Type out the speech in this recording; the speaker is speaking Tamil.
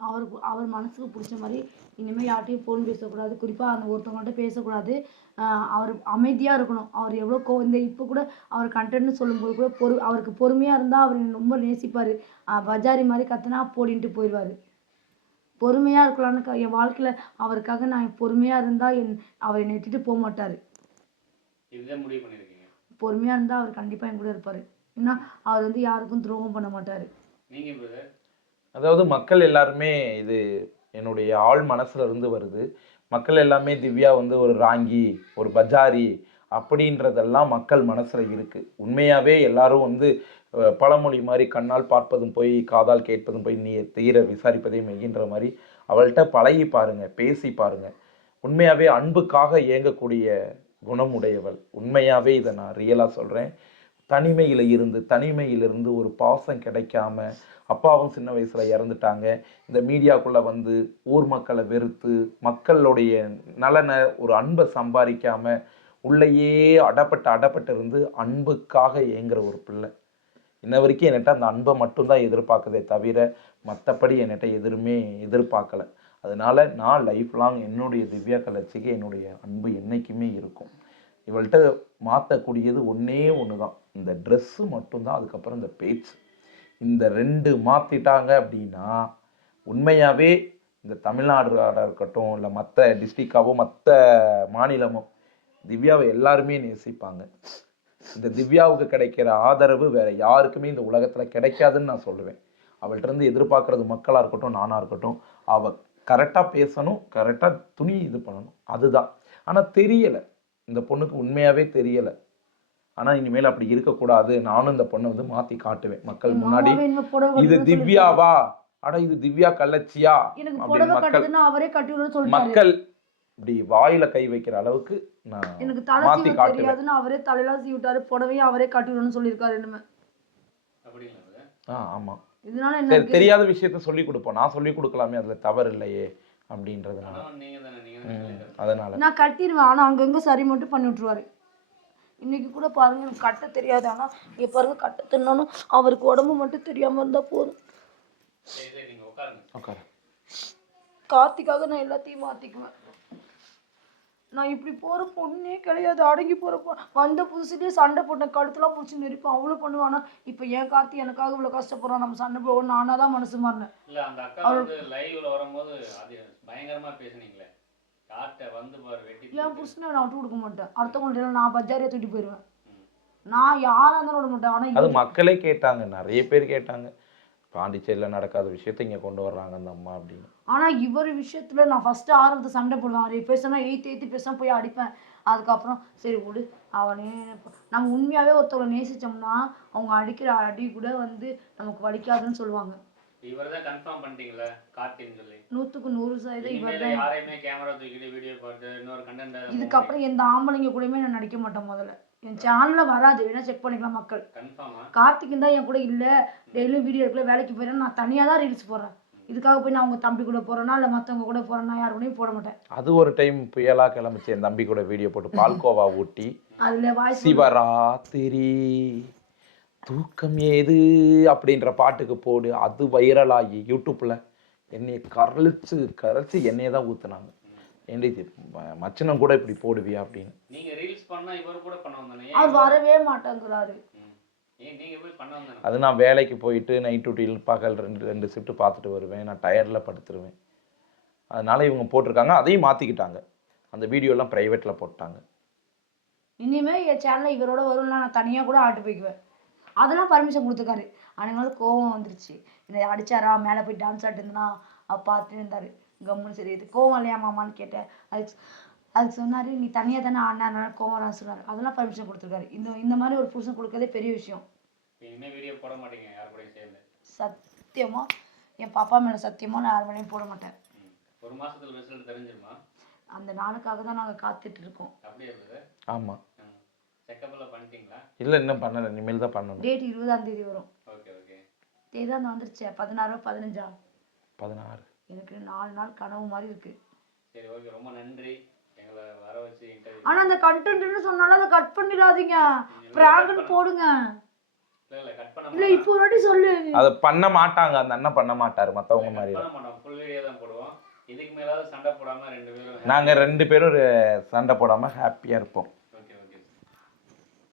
அவர் மனசுக்கு பிடிச்ச மாதிரி இனிமேல் யார்கிட்டையும் ஃபோன் பேசக்கூடாது. குறிப்பாக அந்த ஒருத்தவங்கள்ட்ட பேசக்கூடாது. அவர் அமைதியாக இருக்கணும். அவர் எவ்வளோ இந்த இப்போ கூட அவர் கண்டென்ட்னு சொல்லும்போது கூட அவருக்கு பொறுமையாக இருந்தால் அவர் ரொம்ப நேசிப்பார். பஜாரி மாதிரி கத்துனா போடின்ட்டு போயிடுவார். பொறுமையாக இருக்கலான்னு என் வாழ்க்கையில் அவருக்காக நான் பொறுமையாக இருந்தால் அவர் என்னை விட்டுட்டு போக மாட்டார். இதுதான் முடிவு பண்ணியிருக்கீங்க. பொறுமையாக இருந்தால் அவர் கண்டிப்பாக என் கூட இருப்பார். ஏன்னா அவர் வந்து யாருக்கும் துரோகம் பண்ண மாட்டார். நீங்கள் பிரதர்? அதாவது மக்கள் எல்லாருமே இது என்னுடைய ஆள் மனசுல இருந்து வருது. மக்கள் எல்லாமே திவ்யா வந்து ஒரு ராங்கி, ஒரு பஜாரி அப்படின்றதெல்லாம் மக்கள் மனசுல இருக்கு. உண்மையாவே எல்லாரும் வந்து பழமொழி மாதிரி கண்ணால் பார்ப்பதும் போய் காதால் கேட்பதும் போய் நீ தீர விசாரிப்பதே மெய்கின்ற மாதிரி அவள்கிட்ட பழகி பாருங்க, பேசி பாருங்க. உண்மையாவே அன்புக்காக இயங்கக்கூடிய குணம் உடையவள். உண்மையாவே இதை நான் ரியலாக சொல்கிறேன். தனிமையிலிருந்து ஒரு பாசம் கிடைக்காம, அப்பாவும் சின்ன வயசில் இறந்துட்டாங்க. இந்த மீடியாக்குள்ளே வந்து ஊர் மக்களை வெறுத்து மக்களுடைய நலனை ஒரு அன்பை சம்பாதிக்காமல் உள்ளேயே அடப்பட்டு இருந்து அன்புக்காக ஏங்குற ஒரு பிள்ளை. இன்ன வரைக்கும் என்கிட்ட அந்த அன்பை மட்டும்தான் எதிர்பார்க்குதே தவிர மற்றபடி என்கிட்ட எதுவுமே எதிர்பார்க்கலை. அதனால் நான் லைஃப் லாங் என்னுடைய திவ்யா கலர்ச்சிக்கு என்னுடைய அன்பு என்றைக்குமே இருக்கும். இவள்கிட்ட மாற்றக்கூடியது ஒன்றே ஒன்று தான், இந்த ட்ரெஸ்ஸு மட்டும்தான். அதுக்கப்புறம் இந்த பேச்சு, இந்த 2 மாற்றிட்டாங்க அப்படின்னா உண்மையாகவே இந்த தமிழ்நாடாக இருக்கட்டும் இல்லை மற்ற டிஸ்ட்ரிக்டாவோ மற்ற மாநிலமோ திவ்யாவை எல்லாருமே நேசிப்பாங்க. இந்த திவ்யாவுக்கு கிடைக்கிற ஆதரவு வேறு யாருக்குமே இந்த உலகத்தில் கிடைக்காதுன்னு நான் சொல்லுவேன். அவள்கிட்ட இருந்து எதிர்பார்க்குறது மக்களாக இருக்கட்டும் நானாக இருக்கட்டும், அவள் கரெக்டாக பேசணும், கரெக்டாக துணி இது பண்ணணும், அதுதான். ஆனால் தெரியலை, இந்த பொண்ணுக்கு உண்மையாகவே தெரியலை. ஆனால் இனிமேல் அப்படி இருக்கக்கூடாது. நானும் இந்த பொண்ணை வந்து மாற்றி காட்டுவேன் மக்கள் முன்னாடி. இது திவ்யாவா, அட இது திவ்யா கள்ளச்சியா மக்கள் இப்படி வாயில கை வைக்கிற அளவுக்கு நான் எனக்கு மாற்றி காட்டுவேன். அவரே தலையெல்லாம் சீவி விட்டாரு, புடவையும் அவரே கட்டிவிடணும்னு சொல்லியிருக்காரு. என்னமே ஆமாம், தெரியாத விஷயத்த சொல்லி கொடுப்போம். நான் சொல்லி கொடுக்கலாமே, அதுல தவறு இல்லையே அப்படின்றதுனால. அதனால நான் கட்டிடுவேன். ஆனா அங்கங்க சரி மட்டும் பண்ணி விட்டுருவாரு. இன்னைக்கு கூட பாருங்க, எனக்கு கட்ட தெரியாது. ஆனா இங்க பாருங்க, கட்ட தின்னாலும் அவருக்கு உடம்பு மட்டும் தெரியாம இருந்தா போதும். கார்த்திக்காக நான் எல்லாத்தையும் மாத்திக்குவேன். நான் இப்படி போற பொண்ணே கிடையாது. அடங்கி போற வந்த புதுசுலேயே சண்டை போட்டேன், கழுத்துலாம் பிடிச்சி நெரிப்பேன், அவ்வளோ பண்ணுவானா. இப்போ ஏன் கார்த்தி எனக்காக இவ்வளோ கஷ்டப்படுறான், நம்ம சண்டை போடுவோம், நானா தான் மனசு மாறினேன். இல்லை, அந்த அக்கா வந்து லைவ்ல வரும்போது அது பயங்கரமா பேசுனீங்களே, கார்த்தை வந்து பாரு வெட்டி. என் புருஷனை நான் விட்டு கொடுக்க மாட்டேன். அடுத்தவங்கள்ட்ட நான் பஜாரியை தூக்கிட்டு போயிடுவேன். நான் யாரா இருந்தாலும் விட மாட்டேன். ஆனால் அது மக்களே கேட்டாங்க, நிறைய பேர் கேட்டாங்க, பாண்டிச்சேரியில் நடக்காத விஷயத்த இங்கே கொண்டு வர்றாங்க அந்த அம்மா அப்படின்னு. ஆனால் இவர் விஷயத்தில் நான் ஃபஸ்ட்டு ஆரம்பத்தை சண்டை போடுவேன். அவரை பேசினா எய்த்து பேசாமல் போய் அடிப்பேன். அதுக்கப்புறம் சரி விடு, அவனே நம்ம உண்மையாகவே ஒருத்தவங்களை நேசித்தோம்னா அவங்க அடிக்கிற அடி கூட வந்து நமக்கு வலிக்காதுன்னு சொல்லுவாங்க. இவர் தான் கன்ஃபார்ம் பண்ணிட்டீங்களா கார்த்தின்னு சொல்லி? 100க்கு 100% இவர் தான். யாரையுமே கேமரா தூக்கிட்டு வீடியோ பார்த்து இன்னொரு கண்டென்ட் இதுக்கப்புறம் எந்த ஆம்பளைங்க கூடயுமே நான் நடிக்க மாட்டேன். முதல்ல என் சேனலில் வராது, வேணா செக் பண்ணிக்கலாம் மக்கள். கன்ஃபார்மா? கார்த்திக் தான் என் கூட இல்லை, டெய்லியும் வீடியோ எடுக்கல, வேலைக்கு போயிடறேன், நான் தனியாக தான் ரீல்ஸ் போடுறேன். இதுக்காக போய் நான் அவங்க தம்பி கூட போகிறேன்னா இல்லை மற்றவங்க கூட போகிறேன்னா யார் கூடயும் போட மாட்டேன். அது ஒரு டைம் புயலாக கிளம்பிச்சு, என் தம்பி கூட வீடியோ போட்டு பால்கோவா ஊட்டி அதில் வாய்ஸ் சிவராத்திரி தூக்கம் ஏது அப்படின்ற பாட்டுக்கு போடு, அது வைரலாகி யூடியூப்பில் என்னைய கரைச்சி என்னைய தான் ஊற்றுனாங்க. ஏண்டி மச்சனம் கூட இப்படி போடுவியா அப்படின்னு. நீங்க ரீல்ஸ் பண்ணா இவர் கூட பண்ண வந்தானே, அவர் வரவே மாட்டேங்கிறாரு. நீங்க போய் பண்ண வந்தானே. அது நான் வேலைக்கு போயிட்டு நைட் டியூட்டியில் பகல் ரெண்டு ஷிஃப்ட் பார்த்துட்டு வருவேன், நான் டயர்டில் படுத்துருவேன். அதனால இவங்க போட்டிருக்காங்க, அதையும் மாற்றிக்கிட்டாங்க, அந்த வீடியோலாம் ப்ரைவேட்டில் போட்டாங்க. இனிமேல் என் சேனலில் இவரோட வரும்னா நான் தனியாக கூட ஆட்டு போய்க்குவேன். அதெல்லாம் பர்மிஷன் கொடுத்துருக்காரு. அதனால கோவம் வந்துருச்சு, என்னை அடிச்சாரா, மேலே போய் டான்ஸ் ஆட்டு இருந்தனா பார்த்துட்டு இருந்தார். கம்முன்னு சரி, இது கோவம் இல்லையா மாமான்னு கேட்டேன். அதுக்கு சொன்னார், நீ தனியாக தானே ஆடினால கோவம் சொன்னார். அதெல்லாம் பர்மிஷன் கொடுத்துருக்காரு. இந்த மாதிரி ஒரு புருஷன் கொடுக்கறதே பெரிய விஷயம். இனிமேல் வீடியோ போட மாட்டீங்க யார் கூடயும் சேர்ந்து? சத்தியமா என் பாப்பா மேலே சத்தியமாக நான் யார் மேலேயும் போட மாட்டேன். ஒரு மாசத்துல ரிசல்ட் தெரிஞ்சிருமா? அந்த நாளுக்காக தான் நாங்கள் காத்துட்டு இருக்கோம். அப்படியே இருக்குது. ஆமாம். செக்கப்லாம் பண்ணிட்டீங்களா? இல்லை, இன்னும் பண்ணலை, இனிமேல் தான் பண்ணணும். டேட் 20ஆம் தேதி வரும். Okay okay. தேதி தான் வந்துருச்சு. 16 15 16. எனக்கு 4 நாள் கனவு மாதிரி இருக்கு. சரி ஓகே, ரொம்ப நன்றி எங்களை வர வச்சு இன்டர்வியூ. ஆனா அந்த கண்டென்ட்னு சொன்னாலும் அதை கட் பண்ணிடாதீங்க, பிராங்க்னு போடுங்க. இல்ல கட் பண்ண இல்ல இப்போ ஒரு வாட்டி சொல்லு. அதை பண்ண மாட்டாங்க, அந்த அண்ணன் பண்ண மாட்டாரு மத்தவங்க மாதிரி. பண்ண மாட்டோம், ஃபுல் வீடியோ தான் போடுவோம். இதுக்கு மேலாவது சண்டை போடாம 2 பேரும் நாங்க 2 பேரும் சண்டை போடாம ஹாப்பியா இருப்போம்.